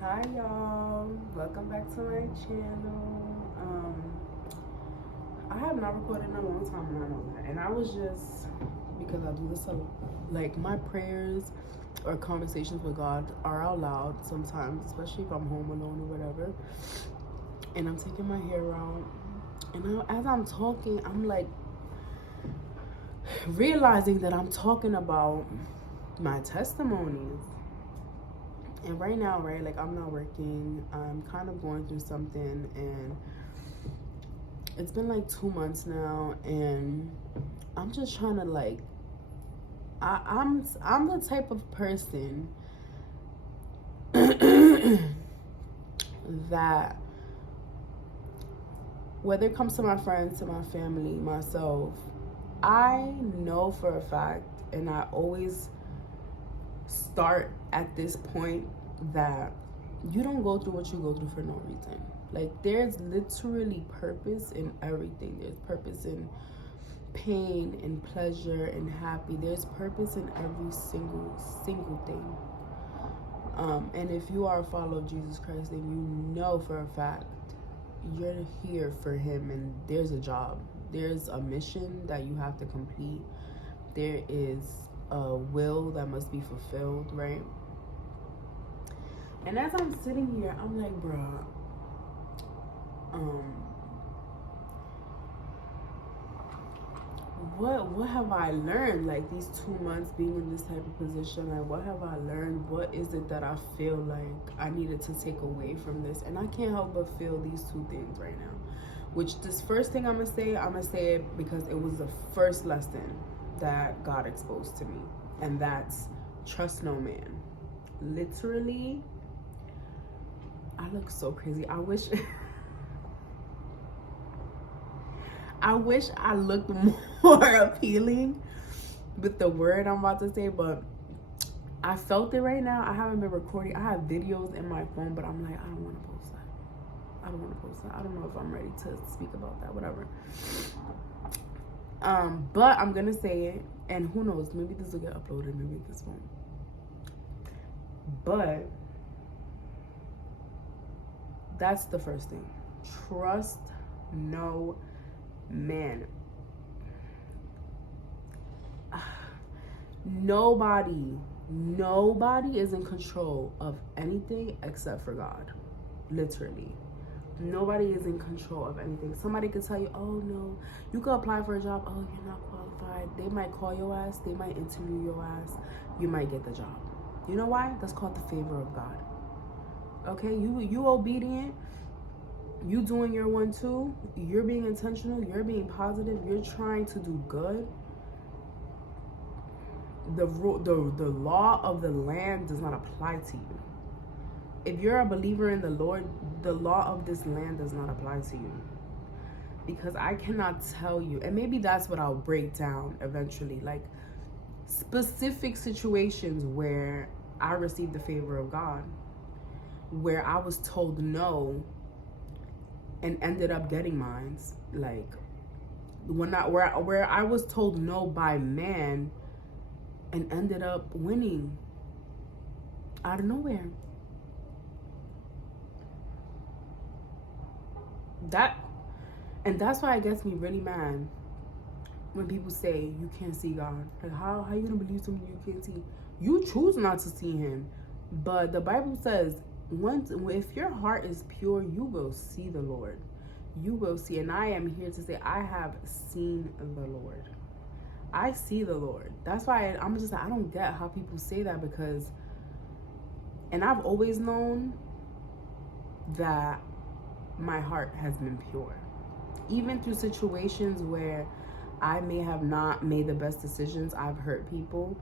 Hi y'all, welcome back to my channel. I have not recorded in a long time and I know that. And I was just, because I do this a lot, like my prayers or conversations with God are out loud sometimes, especially if I'm home alone or whatever. And I'm taking my hair out. And as I'm talking, I'm like realizing that I'm talking about my testimonies. And right now, right, like I'm not working. I'm kind of going through something, and it's been like 2 months now, and I'm just trying to like I'm the type of person that whether it comes to my friends, to my family, myself, I know for a fact, and I always start at this point, that you don't go through what you go through for no reason. Like there's literally purpose in everything. There's purpose in pain and pleasure and happy. There's purpose in every single thing. And if you are a follower of Jesus Christ, then you know for a fact you're here for him, and there's a job. There's a mission that you have to complete. There is a will that must be fulfilled, right? And as I'm sitting here, I'm like, bruh, what have I learned? Like these 2 months being in this type of position, like what have I learned? What is it that I feel like I needed to take away from this? And I can't help but feel these two things right now. Which this first thing I'm gonna say it because it was the first lesson that God exposed to me, and that's trust no man. Literally, I look so crazy. I wish I looked more appealing with the word I'm about to say, but I felt it right now. I haven't been recording. I have videos in my phone, but I'm like, I don't want to post that. I don't want to post that. I don't know if I'm ready to speak about that, whatever. But I'm gonna say it, and who knows, maybe this will get uploaded, maybe this won't. But that's the first thing. Trust no man. Nobody is in control of anything except for God. Literally. Nobody is in control of anything. Somebody could tell you, oh no, you could apply for a job, oh you're not qualified. They might call your ass, they might interview your ass, you might get the job. You know why? That's called the favor of God. Okay, you obedient, you doing your 1-2, you're being intentional, you're being positive, you're trying to do good. The law of the land does not apply to you. If you're a believer in the Lord, the law of this land does not apply to you. Because I cannot tell you, and maybe that's what I'll break down eventually, like specific situations where I received the favor of God, where I was told no and ended up getting mines. Like where I was told no by man and ended up winning out of nowhere. That's why it gets me really mad when people say you can't see God. Like how you gonna believe something you can't see? You choose not to see him. But the Bible says if your heart is pure, you will see the Lord. You will see. And I am here to say I have seen the Lord. I see the Lord. That's why I'm just like, I don't get how people say that, because, and I've always known that my heart has been pure. Even through situations where I may have not made the best decisions, I've hurt people,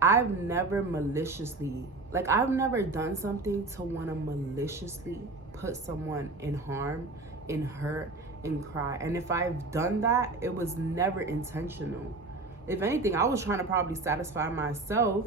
I've never maliciously, like I've never done something to want to maliciously put someone in harm, in hurt, in cry. And if I've done that, it was never intentional. If anything, I was trying to probably satisfy myself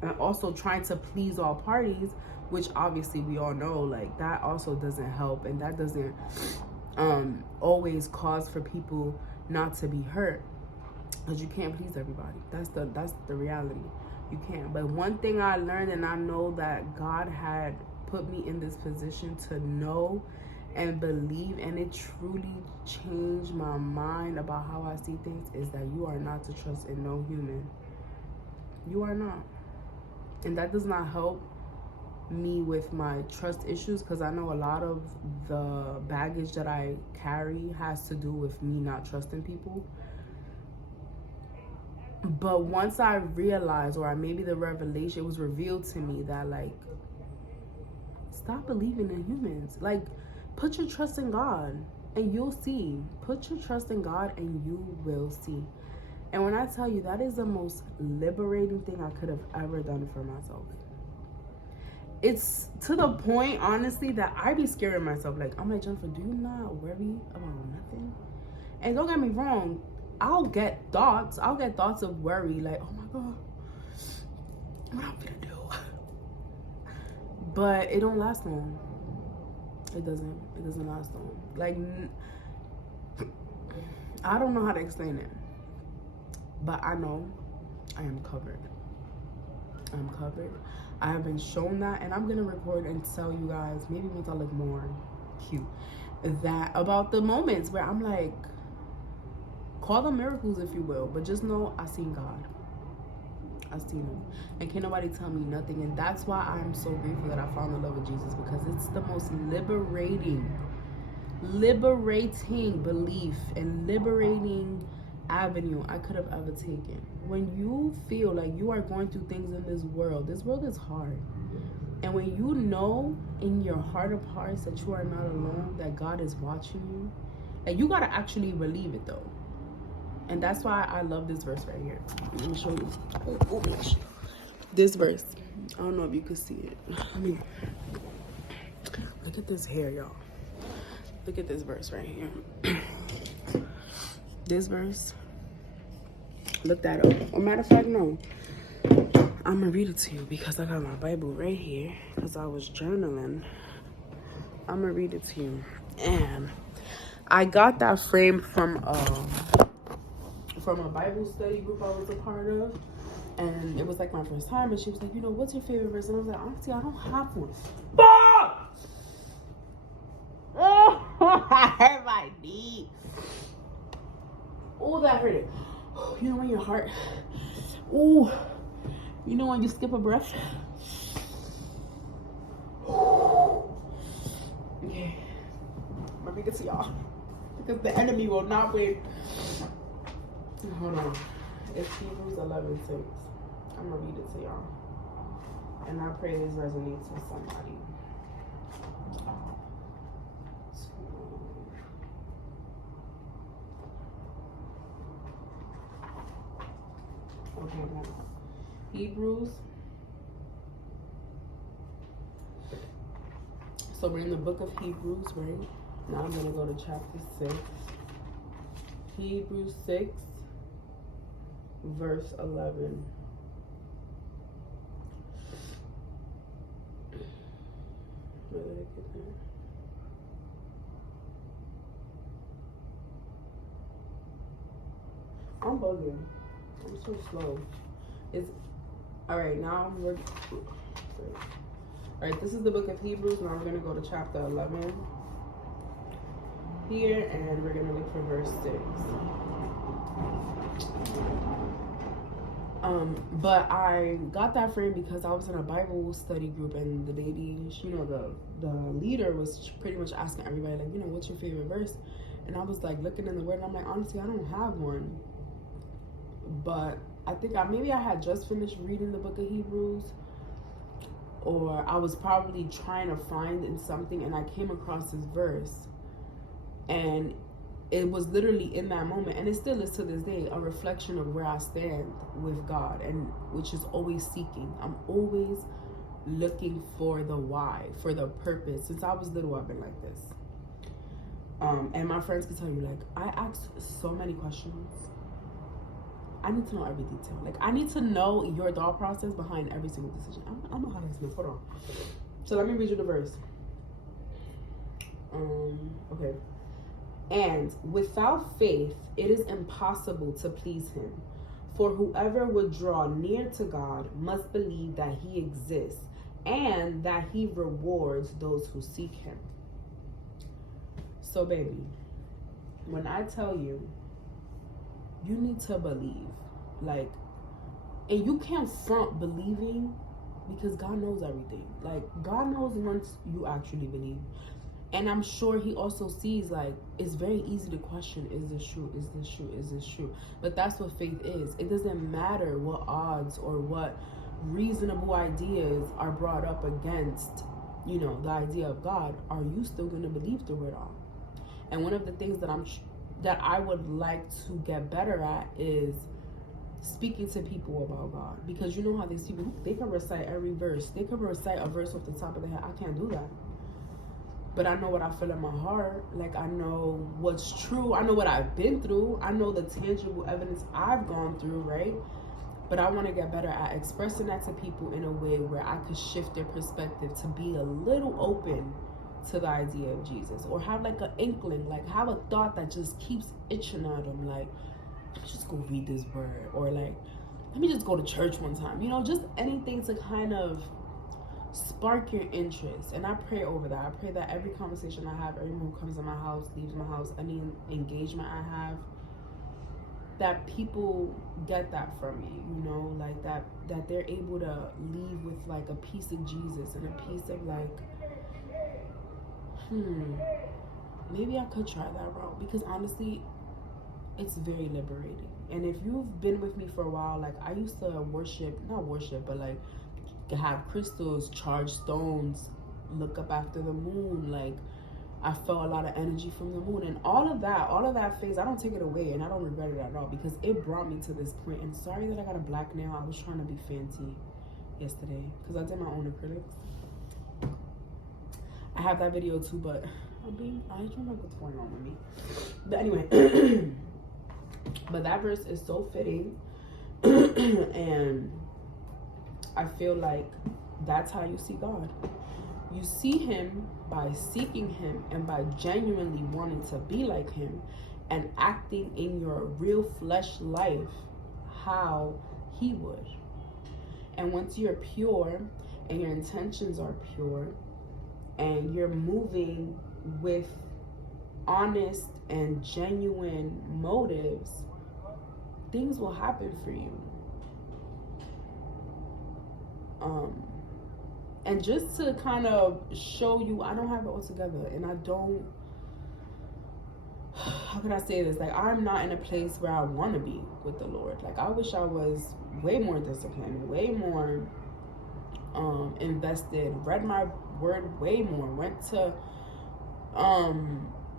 and also trying to please all parties, which obviously we all know, like that also doesn't help, and that doesn't always cause for people not to be hurt, because you can't please everybody. That's the reality. You can't. But one thing I learned, and I know that God had put me in this position to know and believe, and it truly changed my mind about how I see things, is that you are not to trust in no human. You are not. And that does not help me with my trust issues, because I know a lot of the baggage that I carry has to do with me not trusting people. But once I realized, or maybe the revelation was revealed to me, that like, stop believing in humans. Like, put your trust in God and you'll see. Put your trust in God and you will see. And when I tell you, that is the most liberating thing I could have ever done for myself. It's to the point, honestly, that I be scaring myself. Like, I'm like, Jennifer, do you not worry about nothing? And don't get me wrong, I'll get thoughts of worry, like, oh my God, what I'm gonna do? But it don't last long. It doesn't last long. Like, I don't know how to explain it, but I know I am covered. I'm covered. I have been shown that, and I'm gonna record and tell you guys, maybe once I look more cute, that about the moments where I'm like, call them miracles if you will, but just know I seen God. I seen him, and can't nobody tell me nothing. And that's why I'm so grateful that I found the love of Jesus, because it's the most liberating belief and liberating avenue I could have ever taken. When you feel like you are going through things in this world is hard, and when you know in your heart of hearts that you are not alone, that God is watching you, and you gotta actually believe it though. And that's why I love this verse right here. Let me show you. This verse, I don't know if you can see it. I mean, look at this hair, y'all. Look at this verse right here. This verse, look that up. Or matter of fact, no. I'm gonna read it to you because I got my Bible right here, because I was journaling. I'm gonna read it to you. And I got that frame from a Bible study group I was a part of. And it was like my first time, and she was like, you know, what's your favorite verse? And I was like, honestly, I don't have one. I hurt my knee. Oh, that hurt it. You know when your heart, ooh, you know when you skip a breath? Yeah. Let me get to y'all, because the enemy will not win. Hold on. It's Hebrews 11:6. I'm gonna read it to y'all, and I pray this resonates with somebody. Okay, now Hebrews. So we're in the book of Hebrews, right? Now I'm gonna go to chapter 6. Hebrews 6, verse 11. Where did I get there? I'm bugging. I'm so slow. It's all right. Now we're all right. This is the book of Hebrews. Now we're gonna go to chapter 11 here, and we're gonna look for verse 6. But I got that frame because I was in a Bible study group, and the lady, you know, the leader was pretty much asking everybody, like, you know, what's your favorite verse? And I was like looking in the word, and I'm like, honestly, I don't have one. But I think maybe I had just finished reading the book of Hebrews, or I was probably trying to find in something, and I came across this verse, and it was literally in that moment, and it still is to this day, a reflection of where I stand with God, and which is always seeking. I'm always looking for the why, for the purpose. Since I was little, I've been like this. And my friends can tell you, like, I asked so many questions. I need to know every detail. Like, I need to know your thought process behind every single decision. I don't know how to explain. Hold on. So let me read you the verse. Okay. And without faith, it is impossible to please him. For whoever would draw near to God must believe that he exists and that he rewards those who seek him. So, baby, when I tell you, you need to believe, like, and you can't front believing because God knows everything. Like, God knows once you actually believe. And I'm sure he also sees, like, it's very easy to question, is this true? Is this true? Is this true? But that's what faith is. It doesn't matter what odds or what reasonable ideas are brought up against, you know, the idea of God. Are you still going to believe through it all? And one of the things that I would like to get better at is speaking to people about God. Because you know how these people, they can recite every verse. They can recite a verse off the top of their head. I can't do that. But I know what I feel in my heart. Like, I know what's true. I know what I've been through. I know the tangible evidence I've gone through, right? But I want to get better at expressing that to people in a way where I could shift their perspective to be a little open to the idea of Jesus. Or have like an inkling, like have a thought that just keeps itching at them. Like, let me just go read this word. Or like, let me just go to church one time. You know, just anything to kind of spark your interest. And I pray over that. I pray that every conversation I have, everyone who comes in my house, leaves my house, any engagement I have, that people get that from me, you know, like that they're able to leave with like a piece of Jesus and a piece of like, maybe I could try that route. Because honestly, it's very liberating. And if you've been with me for a while, like I used to not worship, but like have crystals, charge stones, look up after the moon. Like, I felt a lot of energy from the moon, and all of that phase, I don't take it away, and I don't regret it at all, because it brought me to this point. And sorry that I got a black nail. I was trying to be fancy yesterday because I did my own acrylics. I have that video too, but I don't know what's going on with me. But anyway, but that verse is so fitting. And I feel like that's how you see God. You see him by seeking him and by genuinely wanting to be like him and acting in your real flesh life how he would. And once you're pure and your intentions are pure and you're moving with honest and genuine motives, things will happen for you. And just to kind of show you, I don't have it all together, and I don't, how can I say this? Like, I'm not in a place where I want to be with the Lord. Like, I wish I was way more disciplined, way more invested, read my word way more, went to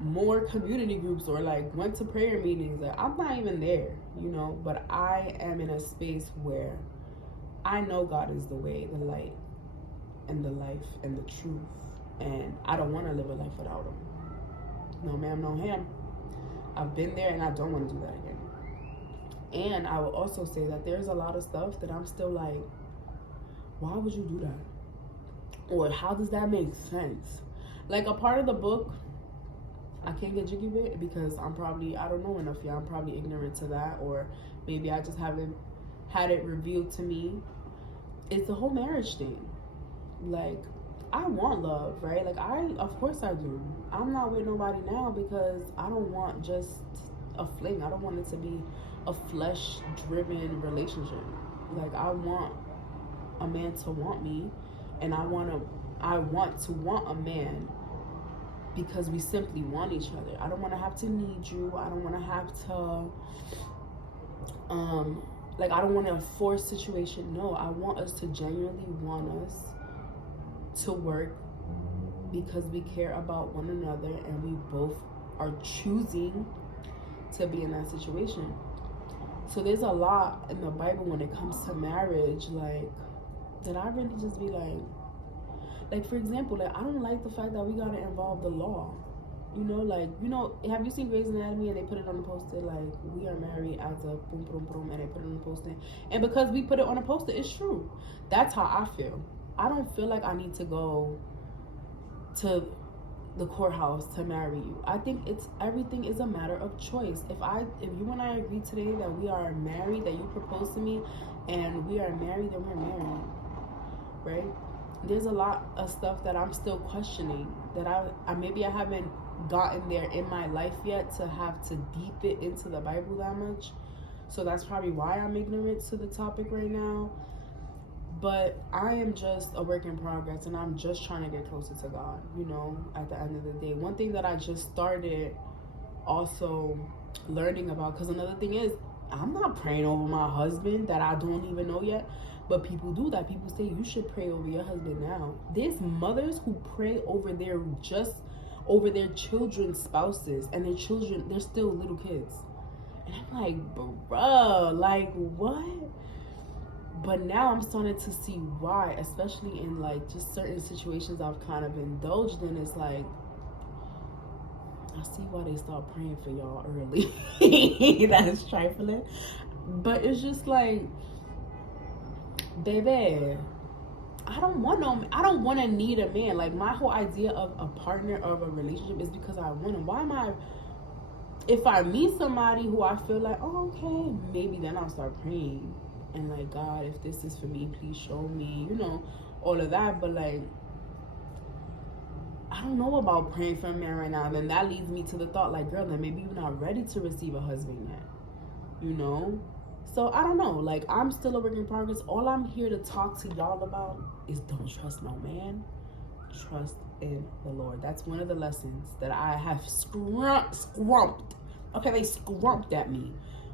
more community groups, or like went to prayer meetings. Like, I'm not even there, you know, but I am in a space where I know God is the way, the light, and the life, and the truth. And I don't want to live a life without him. No ma'am, no ham. I've been there, and I don't want to do that again. And I will also say that there's a lot of stuff that I'm still like, why would you do that? Or how does that make sense? Like, a part of the book, I can't get jiggy with it because I don't know enough yet. I'm probably ignorant to that, or maybe I just haven't had it revealed to me. It's the whole marriage thing. Like, I want love, right? Like, of course I do. I'm not with nobody now because I don't want just a fling. I don't want it to be a flesh-driven relationship. Like, I want a man to want me, and I want to want a man because we simply want each other. I don't want to have to need you. I don't want to have to, I don't want a forced situation. No, I want us to genuinely want us to work because we care about one another and we both are choosing to be in that situation. So there's a lot in the Bible when it comes to marriage, like, that I really just be like, for example, like, I don't like the fact that we gotta involve the law. You know, like, you know, have you seen Grey's Anatomy and they put it on the poster, like, we are married as a boom, boom, boom, and they put it on the poster. And because we put it on a poster, it's true. That's how I feel. I don't feel like I need to go to the courthouse to marry you. I think everything is a matter of choice. If you and I agree today that we are married, that you propose to me and we are married, then we're married, right? There's a lot of stuff that I'm still questioning, that I maybe I haven't gotten there in my life yet to have to deep it into the Bible that much. So that's probably why I'm ignorant to the topic right now. But I am just a work in progress, and I'm just trying to get closer to God, you know, at the end of the day. One thing that I just started also learning about, because another thing is, I'm not praying over my husband that I don't even know yet, but people do that. People say you should pray over your husband now. There's mothers who pray over their children's spouses, and their children, they're still little kids. And I'm like, bruh, like what? But now I'm starting to see why, especially in like just certain situations I've kind of indulged in. It's like, I see why they start praying for y'all early. That's trifling. But it's just like, baby, I don't want to need a man. Like, my whole idea of a partner, of a relationship, is because I want him. Why am I, if I meet somebody who I feel like, oh, okay, maybe then I'll start praying. And like, God, if this is for me, please show me, you know, all of that. But like, I don't know about praying for a man right now. Then that leads me to the thought, like, girl, then maybe you're not ready to receive a husband yet, you know? So I don't know, like, I'm still a work in progress. All I'm here to talk to y'all about is don't trust no man, trust in the Lord. That's one of the lessons that I have scrumped. Okay, they scrumped at me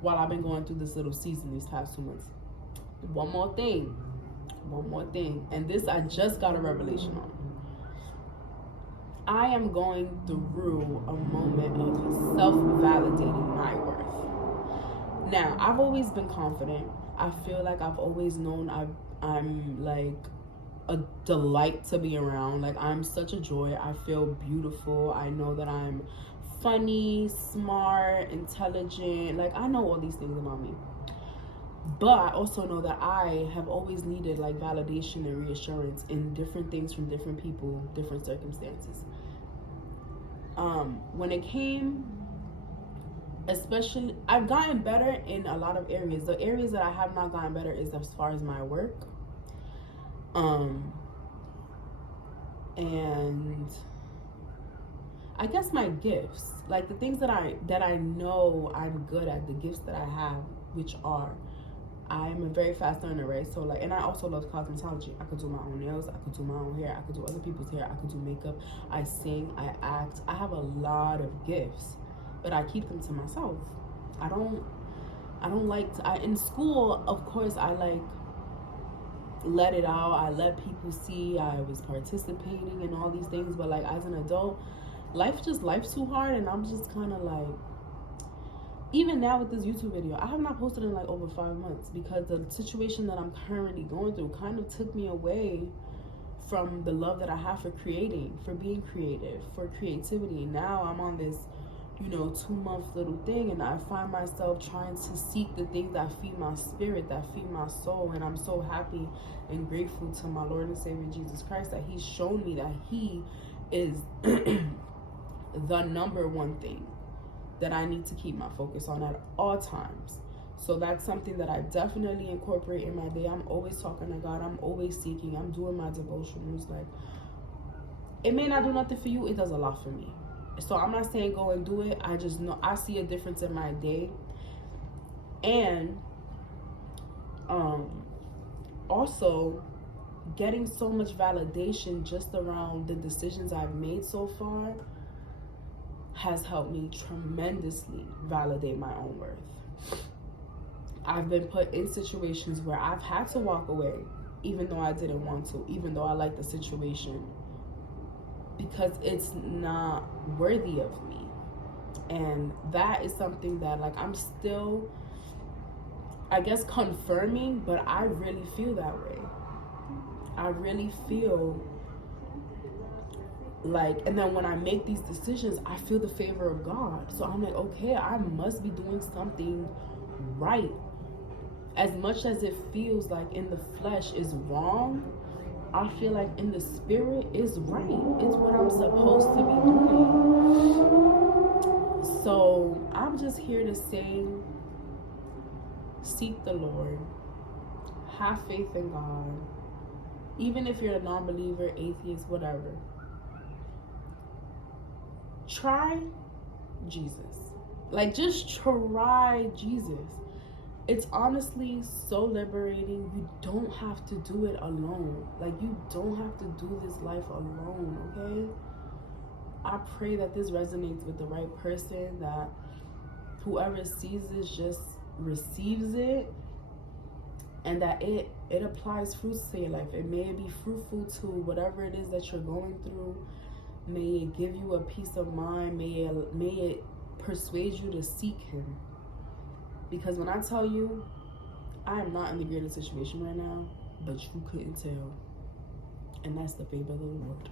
while I've been going through this little season these past 2 months. One more thing, and this I just got a revelation on. I am going through a moment of self-validating my worth. Now, I've always been confident. I feel like I've always known I'm like a delight to be around. Like, I'm such a joy. I feel beautiful. I know that I'm funny, smart, intelligent. Like, I know all these things about me. But I also know that I have always needed like validation and reassurance in different things from different people, different circumstances. When it came, especially, I've gotten better in a lot of areas. The areas that I have not gotten better is as far as my work. And I guess my gifts, like the things that I know I'm good at, the gifts that I have, which are, I'm a very fast learner, right? So like, and I also love cosmetology. I could do my own nails, I could do my own hair, I could do other people's hair, I could do makeup, I sing, I act. I have a lot of gifts, but I keep them to myself. I don't like to, in school, of course, I like let it out. I let people see I was participating in all these things, but like as an adult, life's too hard, and I'm just kind of like, even now with this YouTube video, I have not posted in like over 5 months because the situation that I'm currently going through kind of took me away from the love that I have for creating, for being creative, for creativity. Now I'm on this, 2-month little thing, and I find myself trying to seek the things that feed my spirit, that feed my soul. And I'm so happy and grateful to my Lord and Savior Jesus Christ that He's shown me that He is the number one thing that I need to keep my focus on at all times. So that's something that I definitely incorporate in my day. I'm always talking to God. I'm always seeking. I'm doing my devotionals. Like, it may not do nothing for you. It does a lot for me. So I'm not saying go and do it. I just know I see a difference in my day. And also getting so much validation just around the decisions I've made so far has helped me tremendously validate my own worth. I've been put in situations where I've had to walk away, even though I didn't want to, even though I like the situation, because it's not worthy of me. And that is something that, like, I'm still, I guess, confirming, but I really feel that way. I really feel like, and then when I make these decisions, I feel the favor of God. So I'm like, okay, I must be doing something right. As much as it feels like in the flesh is wrong, I feel like in the spirit is right. It's what I'm supposed to be doing. So I'm just here to say, seek the Lord. Have faith in God. Even if you're a non-believer, atheist, whatever. Try Jesus. Like, just try Jesus. It's honestly so liberating. You don't have to do it alone. Like, you don't have to do this life alone, okay? I pray that this resonates with the right person, that whoever sees this just receives it, and that it applies fruits to your life. It may be fruitful to whatever it is that you're going through. May it give you a peace of mind. May it persuade you to seek him. Because when I tell you, I am not in the greatest situation right now, but you couldn't tell. And that's the favor of the Lord.